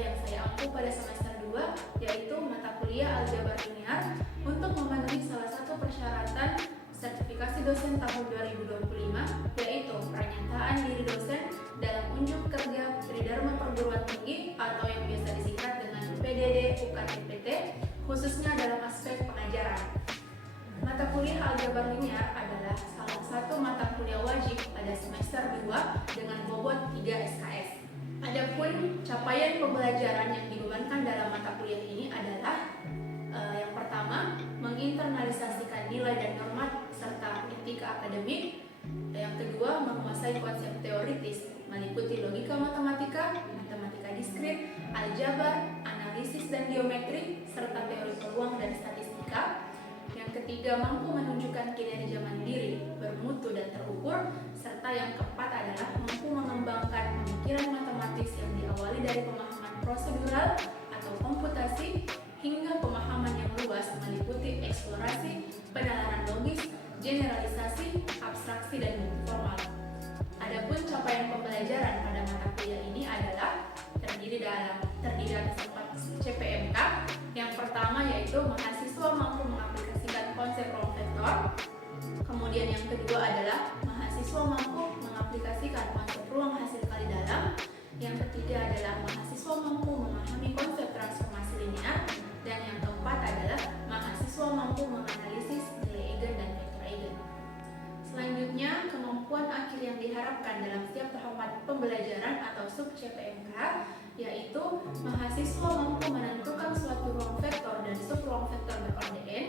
yang saya ampu pada semester 2, yaitu mata kuliah aljabar linear untuk memenuhi salah satu persyaratan sertifikasi dosen tahun 2025, yaitu pernyataan diri dosen dalam unjuk kerja Tridharma Perguruan Tinggi atau yang biasa disingkat dengan PDD UKTPT, khususnya dalam aspek pengajaran. Mata kuliah aljabar linear adalah salah satu mata kuliah wajib pada semester 2 dengan bobot 3 SKS. Adapun capaian pembelajaran yang dibebankan dalam mata kuliah ini adalah yang pertama, menginternalisasikan nilai dan norma serta etika akademik. Yang kedua, menguasai konsep teoritis meliputi logika matematika, matematika diskrit, aljabar, analisis dan geometri, serta teori peluang dan statistika. Yang ketiga, mampu menunjukkan kinerja mandiri, bermutu dan terukur. Serta yang keempat adalah mampu mengembangkan pemikiran matematis yang diawali dari pemahaman prosedural atau komputasi hingga pemahaman yang luas meliputi eksplorasi, penalaran logis, generalisasi, abstraksi, dan bukti formal. Adapun capaian pembelajaran pada mata kuliah ini adalah terdiri atas 4 CPMK. Yang pertama yaitu mahasiswa mampu mengaplikasikan konsep ruang vektor. Kemudian yang kedua adalah mahasiswa mampu mengaplikasikan konsep ruang hasil kali dalam. Yang ketiga adalah mahasiswa mampu memahami konsep transformasi linear. Dan yang keempat adalah mahasiswa mampu menganalisis nilai eigen dan vektor eigen. Selanjutnya, kemampuan akhir yang diharapkan dalam setiap tahapan pembelajaran atau sub CPMK yaitu mahasiswa mampu menentukan suatu ruang vektor dan sub ruang vektor ber-ORDN.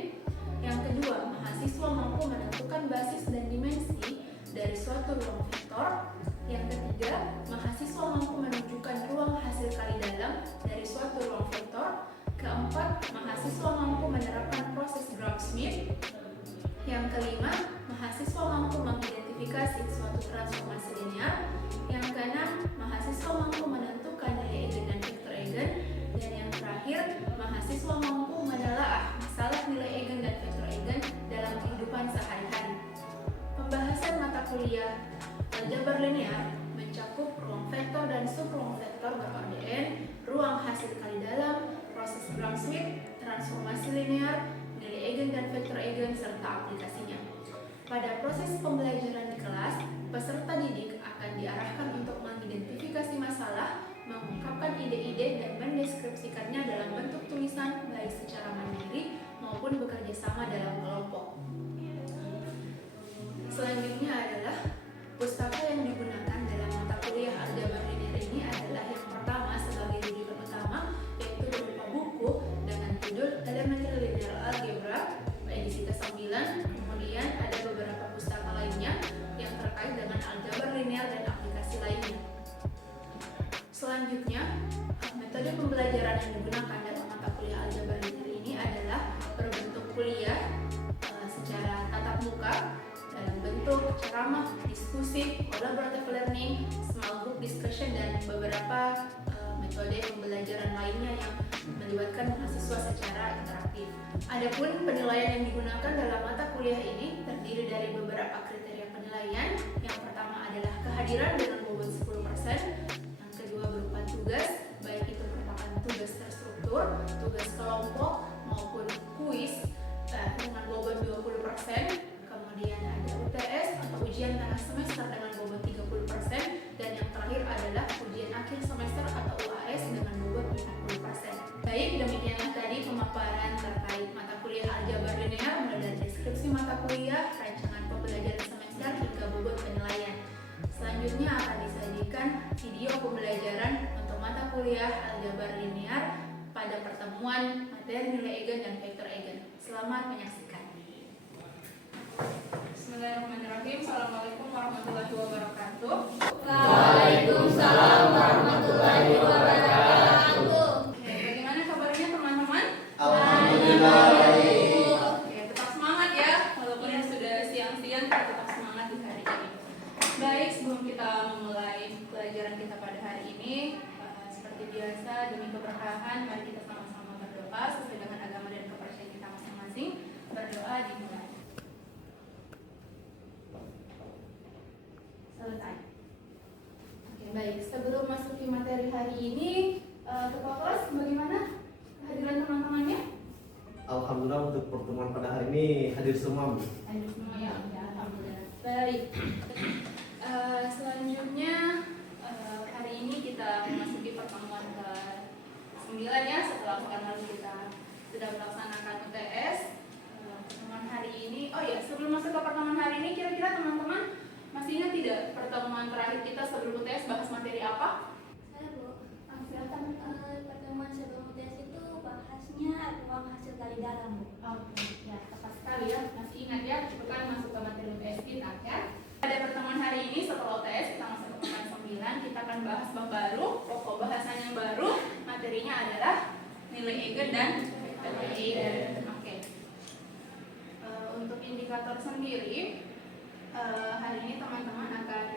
Yang kedua, mahasiswa mampu menentukan basis dan dimensi dari suatu ruang vektor. Yang ketiga, mahasiswa mampu menunjukkan ruang hasil kali dalam dari suatu ruang vektor. Keempat, mahasiswa mampu menerapkan proses Gram-Schmidt. Yang kelima, mahasiswa mampu mengidentifikasi suatu transformasi linear. Yang keenam, mahasiswa mampu menentukan nilai eigen dan vektor eigen. Dan yang terakhir, mahasiswa mampu menelaah masalah nilai eigen dan vektor eigen dalam kehidupan sehari-hari. Pembahasan mata kuliah aljabar linear mencakup ruang vektor dan sub ruang vektor ber-ORDN, ruang hasil kali dalam, proses Gram-Schmidt, transformasi linear, nilai eigen dan vektor eigen, serta aplikasinya. Pada proses pembelajaran di kelas, peserta didik akan diarahkan untuk mengidentifikasi masalah, mengungkapkan ide-ide dan mendeskripsikannya dalam bentuk tulisan baik secara mandiri maupun bekerja sama dalam kelompok. Selanjutnya adalah pustaka yang digunakan dalam mata kuliah aljabar linear ini adalah yang pertama sebagai rujukan utama yaitu berupa buku dengan judul Elementary Linear Algebra edisi ke-9. Kemudian ada beberapa pustaka lainnya yang terkait dengan aljabar linear dan aplikasi lainnya. Selanjutnya, metode pembelajaran yang digunakan dalam mata kuliah aljabar linear ini adalah berbentuk kuliah secara tatap muka dalam bentuk ceramah, diskusi, collaborative learning, small group discussion, dan beberapa metode pembelajaran lainnya yang melibatkan mahasiswa secara interaktif. Adapun penilaian yang digunakan dalam mata kuliah ini terdiri dari beberapa kriteria penilaian. Yang pertama adalah kehadiran dengan bobot 10%. Yang kedua berupa tugas, baik itu merupakan tugas terstruktur, tugas kelompok, maupun kuis dengan bobot 20%. Kemudian ada UTS atau ujian tengah semester dengan bobot 30%. Dan yang terakhir adalah ujian akhir semester atau UAS dengan bobot 50%. Baik, demikianlah tadi pemaparan terkait mata kuliah aljabar linear mulai dari deskripsi mata kuliah, rancangan pembelajaran semester, hingga bobot penilaian. Selanjutnya akan disajikan video pembelajaran untuk mata kuliah aljabar linear pada pertemuan materi nilai eigen dan vektor eigen. Selamat menyaksikan. Bismillahirrahmanirrahim. Assalamualaikum warahmatullahi wabarakatuh. Waalaikumsalam warahmatullahi wabarakatuh. Oke, bagaimana kabarnya teman-teman? Alhamdulillah baik. Oke, tetap semangat ya. Walaupun yang sudah siang-siang, kita tetap semangat di hari ini. Baik, sebelum kita memulai pelajaran kita pada hari ini, seperti biasa demi keberkahan, mari kita sama-sama berdoa sesuai dengan agama dan kepercayaan kita masing-masing. Berdoa dimulai. Selesai. Oke, baik. Sebelum masuk ke materi hari ini, ketua ini hadir semua, Bu. Hadir semua ya, alhamdulillah. Baik. Selanjutnya hari ini kita memasuki pertemuan ke-9 ya, setelah pekan lalu kita sudah melaksanakan UTS. Pertemuan hari ini, oh ya, sebelum masuk ke pertemuan hari ini, kira-kira teman-teman masih ingat tidak pertemuan terakhir kita sebelum UTS bahas materi apa? Saya Bu, Silakan. pertemuan sebelum UTS itu bahasnya ruang hasil gali dalam Bu. Oke, ya tepat sekali ya, masih ingat ya, itu kan masuk ke materi UTS kita ya. Pada pertemuan hari ini setelah UTS kita masuk ke pekan 9, kita akan bahas bab baru, pokok bahasan yang baru, materinya adalah nilai eigen dan vektor eigen. Oke. Untuk indikator sendiri, hari ini teman-teman akan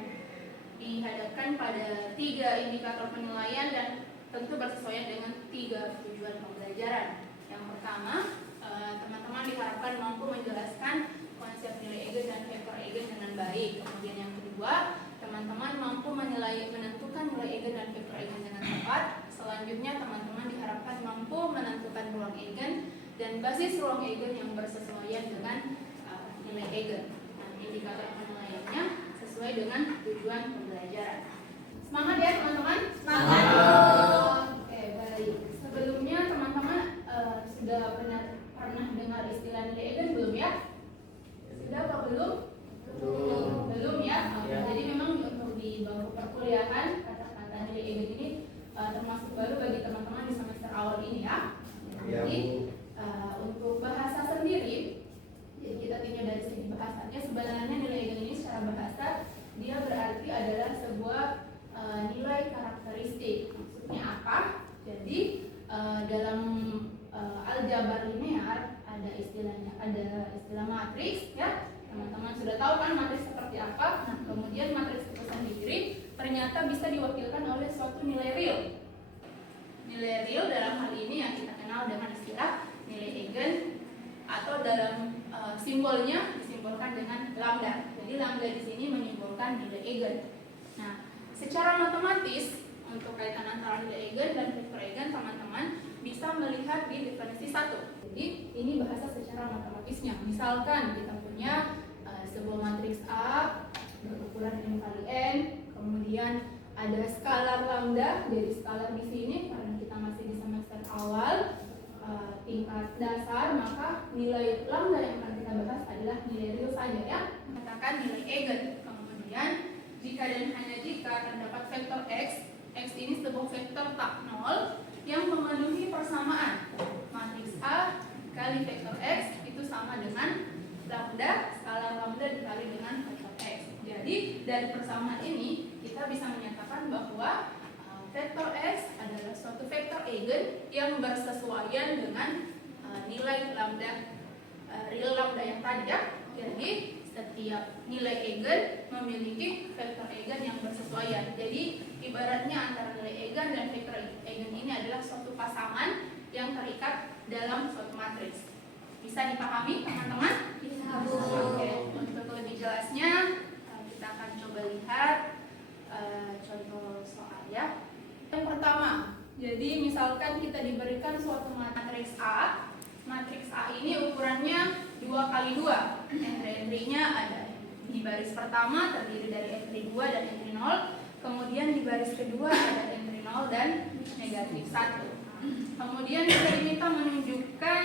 dihadapkan pada 3 indikator penilaian dan tentu bersesuaian dengan 3 tujuan pembelajaran. Yang pertama, teman-teman diharapkan mampu menjelaskan konsep nilai eigen dan vektor eigen dengan baik. Kemudian yang kedua, teman-teman mampu menentukan nilai eigen dan vektor eigen dengan tepat. Selanjutnya, teman-teman diharapkan mampu menentukan ruang eigen dan basis ruang eigen yang bersesuaian dengan nilai eigen. Nah, indikator penilaiannya sesuai dengan tujuan pembelajaran. Semangat ya teman-teman? Semangat. Oke, baik. Sebelumnya teman-teman sudah pernah dengar istilah nilai eigen belum ya? Sudah apa belum? Belum ya? Ya. Jadi memang untuk di bangku perkuliahan kata-kata nilai eigen ini termasuk baru bagi teman-teman di semester awal ini ya. Ya, Jadi Bu. untuk bahasa sendiri, jadi kita tinjau dari segi bahasanya, sebenarnya nilai eigen ini secara bahasa dia berarti adalah sebuah nilai karakteristik. Maksudnya apa? Jadi dalam aljabar linear ada istilah matriks ya. Teman-teman sudah tahu kan matriks seperti apa? Nah, kemudian matriks itu sendiri ternyata bisa diwakilkan oleh suatu nilai real. Nilai real dalam hal ini yang kita kenal dengan istilah nilai eigen atau dalam simbolnya disimbolkan dengan lambda. Jadi lambda di sini menyimbolkan nilai eigen. Nah, secara matematis untuk kaitan antara nilai eigen dan vektor eigen teman-teman bisa melihat di definisi 1. Jadi ini bahasa secara matematisnya. Misalkan kita punya sebuah matriks A berukuran n kali n, kemudian ada skalar lambda. Jadi skalar di sini karena kita masih di semester awal tingkat dasar, maka nilai lambda yang akan kita bahas adalah nilai real saja ya. Katakan nilai eigen. Kemudian jika dan hanya jika terdapat vektor x, x ini sebuah vektor tak nol yang memenuhi persamaan matriks A kali vektor x itu sama dengan lambda, skalar lambda dikali dengan vektor x. Jadi dari persamaan ini kita bisa menyatakan bahwa vektor x adalah suatu vektor eigen yang bersesuaian dengan nilai lambda, real lambda yang tadi ya. Jadi setiap nilai eigen memiliki vektor eigen yang bersesuaian. Jadi ibaratnya antara nilai eigen dan vektor eigen ini adalah suatu pasangan yang terikat dalam suatu matriks. Bisa dipahami teman-teman? Bisa, Bu. Oke, untuk lebih jelasnya kita akan coba lihat contoh soal ya. Yang pertama, jadi misalkan kita diberikan suatu matriks A. Matriks A ini ukurannya 2x2. Entry-entry-nya ada di baris pertama terdiri dari entry 2 dan entry 0. Kemudian di baris kedua ada entry 0 dan negatif 1. Kemudian kita diminta menunjukkan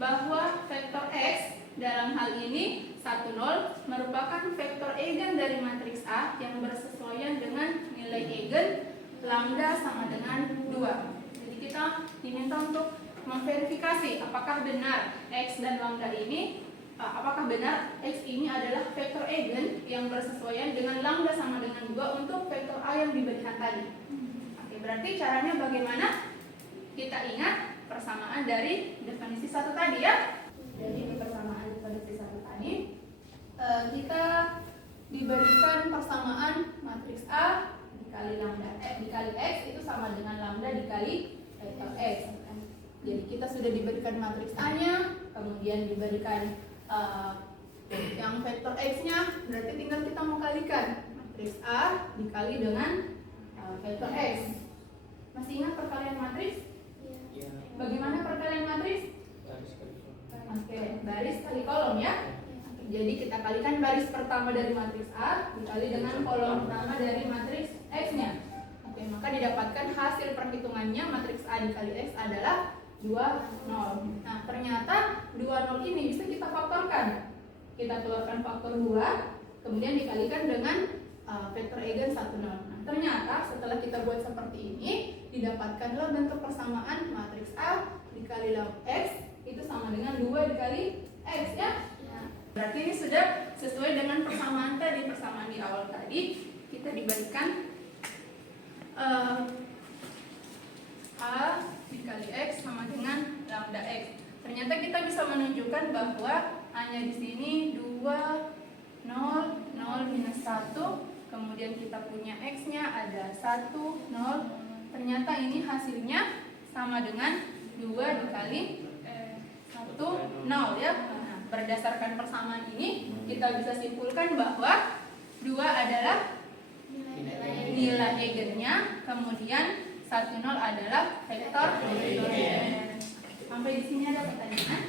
bahwa vektor x dalam hal ini 1, 0 merupakan vektor eigen dari matriks A yang bersesuaian dengan nilai eigen lambda sama dengan 2. Jadi kita diminta untuk memverifikasi apakah benar x dan lambda ini, apakah benar x ini adalah vektor eigen yang bersesuaian dengan lambda sama dengan 2 untuk vektor A yang diberikan tadi. Oke, berarti caranya bagaimana? Kita ingat persamaan dari definisi 1 tadi ya. Jadi di persamaan definisi 1 tadi kita diberikan persamaan matriks A dikali lambda dikali x itu sama dengan lambda dikali vektor x. Jadi kita sudah diberikan matriks A-nya, kemudian diberikan yang vektor x-nya, berarti tinggal kita mau kalikan matriks A dikali dengan vektor x. Masih ingat perkalian matriks? Ya. Bagaimana perkalian matriks? Garis kali. Oke, baris kali kolom kalikan baris pertama dari matriks A dikali dengan kolom pertama dari matriks X-nya. Oke, maka didapatkan hasil perhitungannya matriks A dikali X adalah 2, 0. Nah, ternyata 2, 0 ini bisa kita faktorkan. Kita keluarkan faktor 2, kemudian dikalikan dengan vektor eigen 1, 0. Nah, ternyata setelah kita buat seperti ini, didapatkanlah bentuk persamaan matriks A dikali log X itu sama dengan 2 dikali X ya. Berarti ini sudah sesuai dengan persamaan tadi, persamaan di awal tadi kita diberikan A dikali X sama dengan lambda X. Ternyata kita bisa menunjukkan bahwa A-nya di sini 2, 0, 0, minus 1. Kemudian kita punya X-nya ada 1, 0. Ternyata ini hasilnya sama dengan 2 dikali 1, 0 ya. Nah, berdasarkan persamaan ini kita bisa simpulkan bahwa 2 adalah nilai eigennya, kemudian 1, 0 adalah vektor eigen. Sampai di sini ada pertanyaan?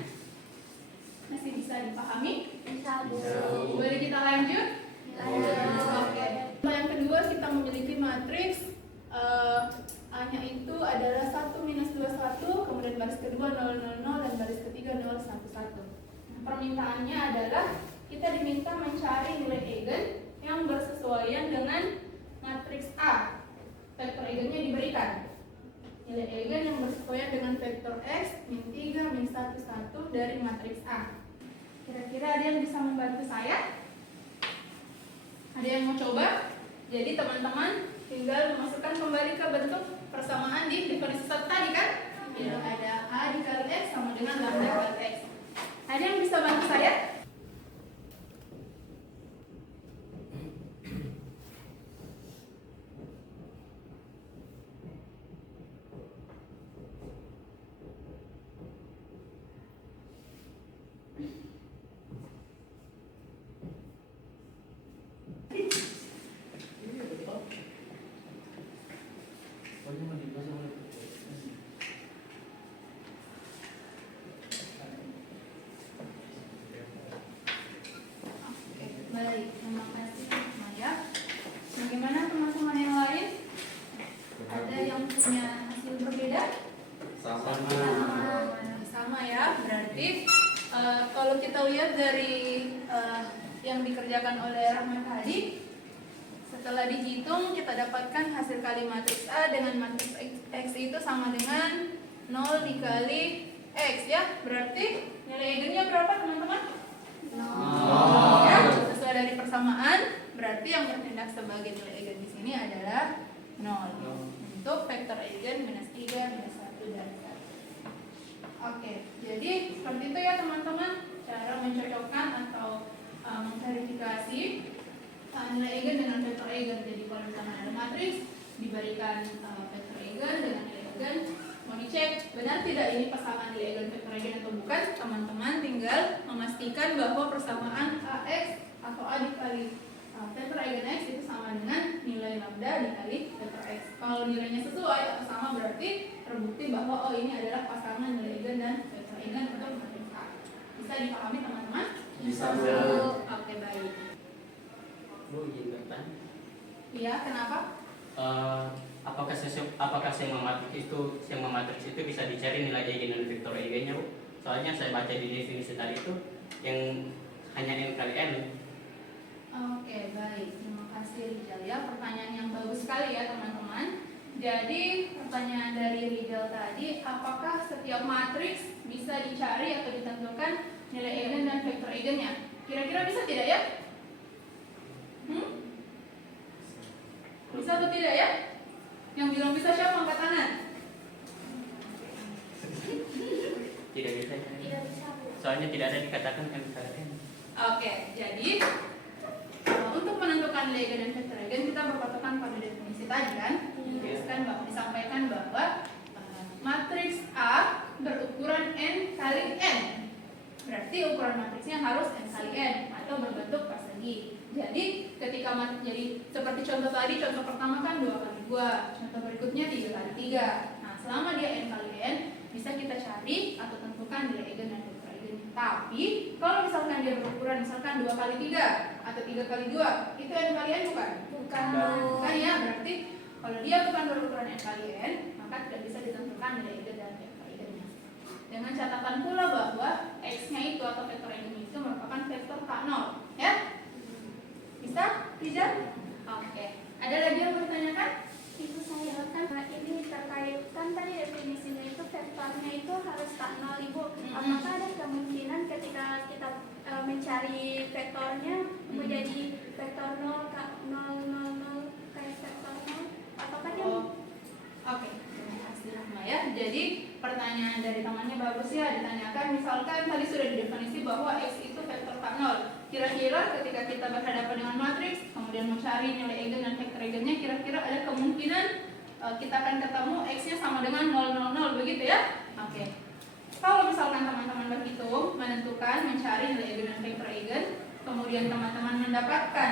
Masih bisa dipahami? Bisa, Bu. Boleh kita lanjut? Oke. Yang kedua kita memiliki matriks A-nya itu adalah 1, minus 2, 1, kemudian baris kedua 0, 0, 0, dan baris ketiga 0, 1, 1. Nah, permintaannya adalah kita diminta mencari nilai eigen yang bersesuaian dengan matriks A. Vektor eigennya diberikan. Nilai eigen yang bersesuaian dengan vektor X, min 3, min 1, 1 dari matriks A. Kira-kira ada yang bisa membantu saya? Ada yang mau coba? Jadi teman-teman tinggal memasukkan kembali ke bentuk persamaan di definisi satu tadi kan? Ya, ada A dikali X sama dengan lambda kali X. Ada yang bisa bantu saya? Baik, terima kasih Maya. Bagaimana teman-teman yang lain? Ada yang punya hasil berbeda? Sama ya, berarti kalau kita lihat dari yang dikerjakan oleh Rahman tadi, setelah dihitung kita dapatkan hasil kali matriks A dengan matriks X itu sama dengan 0 dikali X ya. Berarti nilai eigennya berapa teman-teman? 0. Ya, sesuai dari persamaan, berarti yang bertindak sebagai nilai eigen di sini adalah 0. Untuk vektor eigen minus 3, minus 1, dan 1. Oke, jadi seperti itu ya teman-teman, cara mencocokkan atau memverifikasi nilai eigen dengan vektor eigen. Jadi kalau misalnya ada matriks diberikan vektor eigen dengan nilai eigen, mau dicek benar tidak ini persamaan nilai eigen vektor eigen atau bukan, teman-teman tinggal memastikan bahwa persamaan AX atau A dikali vektor eigen X itu sama dengan nilai lambda dikali vektor X. Kalau nilainya sesuai atau sama berarti terbukti bahwa oh ini adalah pasangan nilai eigen dan vektor eigen untuk matriks A. Bisa dipahami teman-teman? Bisa, Bu. Oke, baik. Bu, izin bertanya. Iya, kenapa? Apakah semua matriks itu bisa dicari nilai eigen dan vektor eigennya, Bu? Soalnya saya baca di definisi tadi itu yang hanya n kali n. Oke, baik. Terima kasih Rijal ya. Pertanyaan yang bagus sekali ya teman-teman. Jadi pertanyaan dari Rijal tadi, apakah setiap matriks bisa dicari atau ditentukan nilai eigen dan vektor eigennya? Kira-kira bisa tidak ya? Bisa atau tidak ya? Yang bilang bisa siapa? Angkat tangan. Tidak bisa. Tidak bisa, Bu. Soalnya tidak ada dikatakan n kali n. Oke, jadi untuk menentukan nilai eigen dan vektor eigen kita berpatokan pada definisi tadi kan? Disampaikan bahwa matriks A berukuran n kali n. Berarti ukuran matriksnya harus n kali n atau berbentuk persegi. Jadi ketika jadi seperti contoh tadi, contoh pertama kan 2 kali 2, contoh berikutnya 3 kali 3. Nah, selama dia n kali n, bisa kita cari atau tentukan nilai eigen dan vektor eigennya. Tapi kalau misalkan dia berukuran misalkan 2 kali 3 atau 3 kali 2, itu n kali n bukan? Bukan. Bukan ya, berarti kalau dia bukan berukuran n kali n, maka tidak bisa ditentukan nilai eigen dan vektor eigennya. Dengan catatan pula bahwa x-nya itu atau vektor eigennya itu merupakan vektor K0, ya? Bisa? Tidak? Oke. Ada lagi yang mau ditanyakan? Ibu saya kan ini terkait kan tadi definisinya itu vektornya itu harus tak 0 Ibu. Apakah ada kemungkinan ketika kita mencari vektornya menjadi vektor 0, 0, 0, kayak vektor 0? Apakah dia? Oke, terima kasih Rahma ya. Jadi pertanyaan dari temannya bagus ya, ditanyakan misalkan tadi sudah didefinisi bahwa x itu vektor K0. Kira-kira ketika kita berhadapan dengan matriks, kemudian mencari nilai eigen dan vektor eigennya, kira-kira ada kemungkinan kita akan ketemu x-nya sama dengan 0, 0, 0, begitu ya? Oke. Kalau misalkan teman-teman berhitung, menentukan, mencari nilai eigen dan vektor eigen, kemudian teman-teman mendapatkan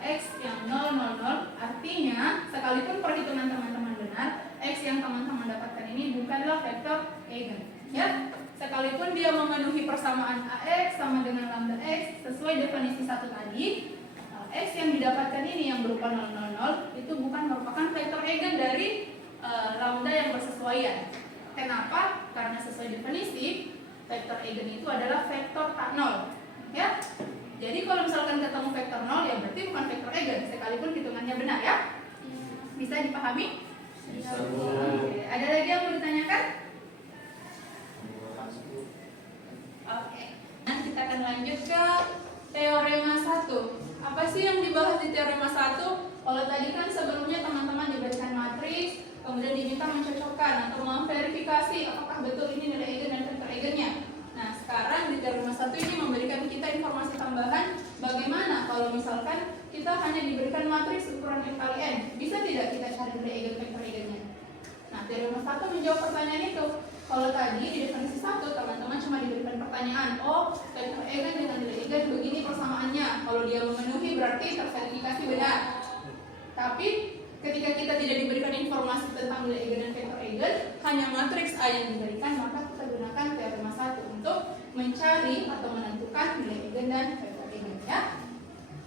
x yang 0, 0, 0, artinya sekalipun perhitungan teman-teman benar, x yang teman-teman dapatkan ini bukanlah vektor eigen, ya. Sekalipun dia memenuhi persamaan AX sama dengan lambda X sesuai definisi 1 tadi, X yang didapatkan ini yang berupa 0, 0, 0 itu bukan merupakan vektor eigen dari lambda yang bersesuaian. Kenapa? Karena sesuai definisi vektor eigen itu adalah vektor K0, ya. Jadi kalau misalkan ketemu vektor 0 ya berarti bukan vektor eigen sekalipun hitungannya benar, ya. Bisa dipahami? Bisa. Oke. Ada lagi yang mau ditanyakan? Oke. Nah, kita akan lanjut ke teorema 1. Apa sih yang dibahas di teorema 1? Kalau tadi kan sebelumnya teman-teman diberikan matriks, kemudian diminta mencocokkan atau memverifikasi apakah betul ini nilai eigen dan vektor eigennya. Nah, sekarang di teorema 1 ini memberikan kita informasi tambahan bagaimana kalau misalkan kita hanya diberikan matriks ukuran n kali n. Bisa tidak kita cari nilai eigen vektor eigennya? Nah, teorema 1 menjawab pertanyaan itu. Kalau tadi di definisi 1 teman-teman cuma diberikan pertanyaan, oh vektor eigen dengan nilai eigen begini persamaannya. Kalau dia memenuhi berarti terverifikasi benar. Tapi ketika kita tidak diberikan informasi tentang nilai eigen dan vektor eigen, hanya matriks A yang diberikan, maka kita gunakan teorema 1 untuk mencari atau menentukan nilai eigen dan vektor eigen, ya.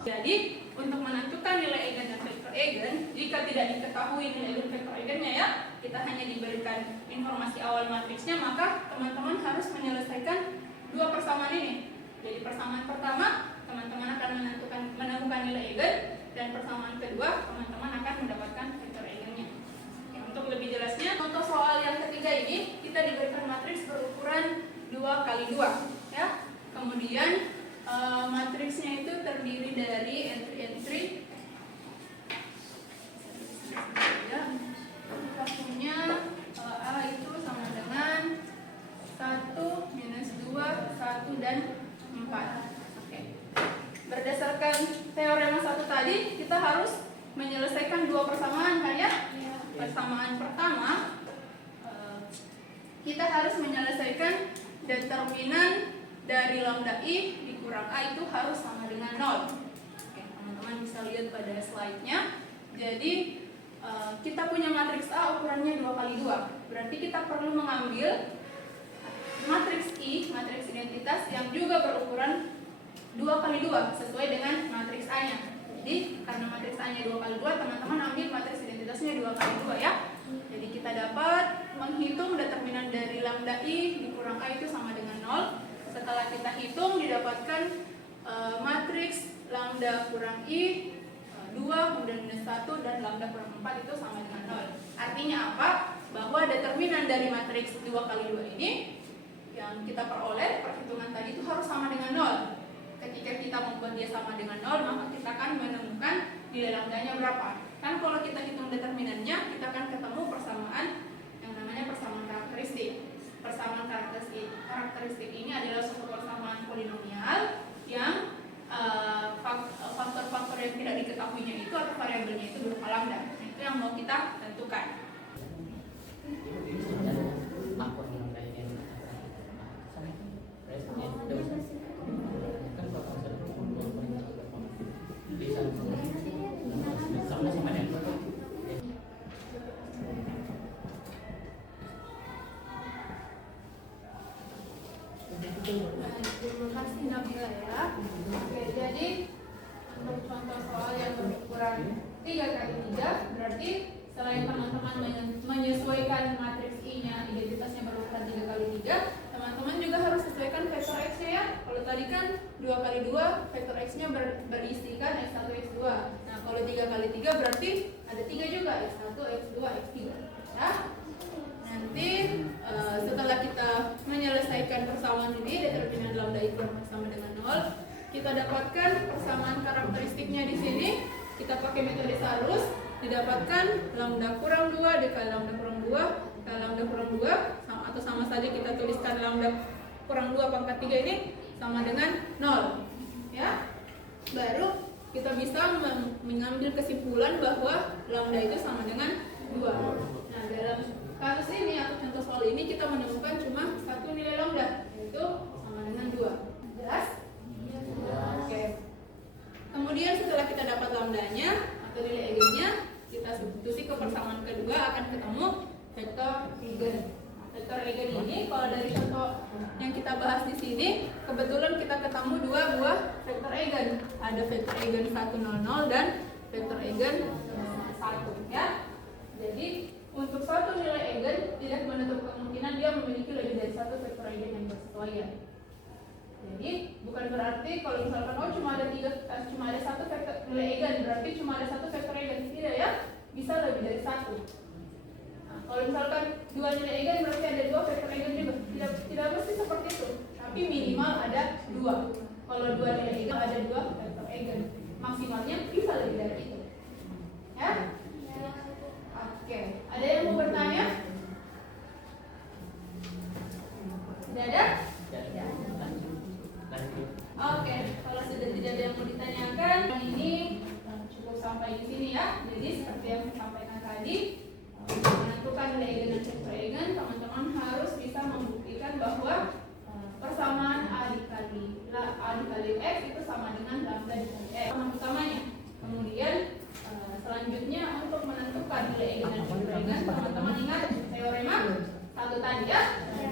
Jadi untuk menentukan nilai eigen dan vektor eigen, jika tidak diketahui nilai eigen vektor eigennya ya, kita hanya diberikan informasi awal matriksnya, maka teman-teman harus menyelesaikan dua persamaan ini. Jadi persamaan pertama, teman-teman akan menemukan nilai eigen, dan persamaan kedua, teman-teman akan mendapatkan vektor eigennya. Ya, untuk lebih jelasnya, contoh soal yang ketiga ini, kita diberikan matriks berukuran 2 kali 2, ya. Kemudian matriksnya itu terdiri dari entry waktunya A itu sama dengan 1, minus 2, 1, dan 4. Oke. Berdasarkan teorema 1 tadi, kita harus menyelesaikan dua persamaan kan ya? Persamaan pertama, kita harus menyelesaikan determinan dari lambda I dikurang A itu harus sama dengan 0. Oke, teman-teman bisa lihat pada slide-nya. Jadi kita punya matriks A ukurannya 2 kali 2. Berarti kita perlu mengambil matriks I, matriks identitas yang juga berukuran 2 kali 2 sesuai dengan matriks A-nya. Jadi karena matriks A-nya 2 kali 2, teman-teman ambil matriks identitasnya 2 kali 2 ya. Jadi kita dapat menghitung determinan dari lambda I dikurang A itu sama dengan 0. Setelah kita hitung didapatkan matriks lambda kurang I 2, kemudian minus 1, dan lambda kurang 4 itu sama dengan 0. Artinya apa? Bahwa determinan dari matriks 2 kali 2 ini yang kita peroleh, perhitungan tadi itu harus sama dengan 0. Ketika kita membuat dia sama dengan 0, maka kita akan menemukan nilai lambdanya berapa. Kan kalau kita hitung determinannya, kita akan ketemu persamaan yang namanya persamaan karakteristik. Persamaan karakteristik ini adalah suatu persamaan polinomial yang faktor-faktor yang tidak diketahuinya itu atau variabelnya itu berupa lambda. Nah, itu yang mau kita tentukan. Terima kasih Nabila ya. Oke, jadi untuk contoh soal yang berukuran 3 kali 3 berarti selain teman-teman menyesuaikan matriks I-nya, identitasnya berukuran 3 kali 3, teman-teman juga harus sesuaikan vektor X-nya ya. Kalau tadi kan 2 kali 2, vektor X-nya berisikan X1, X2. Nah, kalau 3 kali 3 berarti ada 3 juga, X1, X2, X3 ya. Nanti setelah kita menyelesaikan persamaan ini, determinan lambda itu sama dengan 0, kita dapatkan persamaan karakteristiknya di sini. Kita pakai metode Sarus, didapatkan lambda kurang 2 dikali lambda kurang 2 kali lambda kurang 2, atau sama saja kita tuliskan lambda kurang 2 pangkat 3 ini sama dengan 0 ya. Baru kita bisa mengambil kesimpulan bahwa lambda itu sama dengan 2. Nah, dalam kasus ini atau contoh soal ini kita menemukan cuma satu nilai lambda, yaitu sama dengan 2. Jelas? Oke. Kemudian setelah kita dapat lambdanya atau nilai eigennya, kita substitusi ke persamaan kedua, akan ketemu vektor eigen. Vektor eigen ini kalau dari contoh yang kita bahas di sini, kebetulan kita ketemu 2 buah vektor eigen. Ada vektor eigen 100 dan vektor eigen 1 ya. Jadi untuk suatu nilai eigen tidak menutup kemungkinan dia memiliki lebih dari satu vektor eigen yang bersesuaian. Jadi bukan berarti kalau misalkan cuma ada satu vektor nilai eigen berarti cuma ada satu vektor eigen, tidak ya, bisa lebih dari satu. Nah, kalau misalkan 2 nilai eigen berarti ada 2 vektor eigen juga, tidak mesti seperti itu, tapi minimal ada 2. Kalau 2 nilai eigen ada 2 vektor eigen, maksimalnya bisa lebih dari itu ya. Oke, ada yang mau bertanya? Tidak ada? Oke, kalau sudah tidak ada yang mau ditanyakan, ini cukup sampai di sini ya. Jadi seperti yang saya sampaikan tadi, menentukan nilai eigen dan vektor eigen, teman-teman harus bisa membuktikan bahwa persamaan A dikali X itu sama dengan lambda dikali X, utamanya. Kemudian selanjutnya untuk menentukan nilai eigen dan vektor eigen, teman-teman ingat teorema satu tadi ya.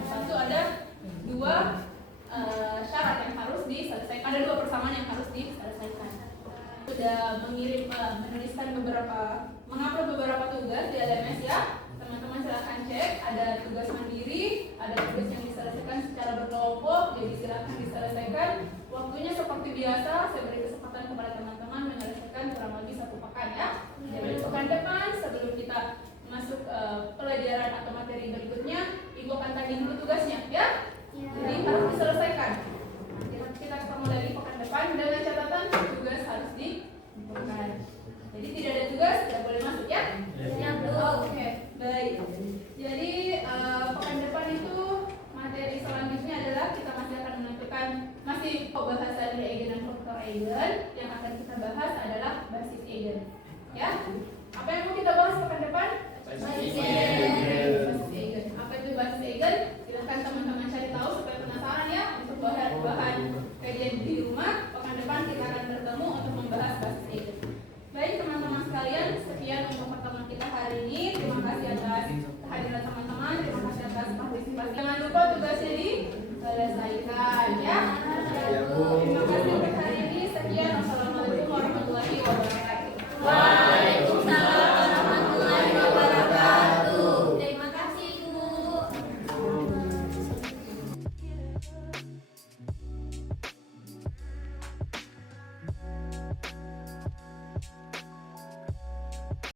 Satu ada 2 syarat yang harus diselesaikan, ada 2 persamaan yang harus diselesaikan. Sudah menuliskan mengupload beberapa tugas di LMS ya. Teman-teman silahkan cek, ada tugas mandiri, ada tugas yang diselesaikan secara berkelompok, jadi silahkan diselesaikan. Waktunya seperti biasa, saya beri kesempatan kepada teman-teman menyelesaikan kurang lebih 1 pekan ya. Jadi pekan depan sebelum kita masuk pelajaran atau materi berikutnya,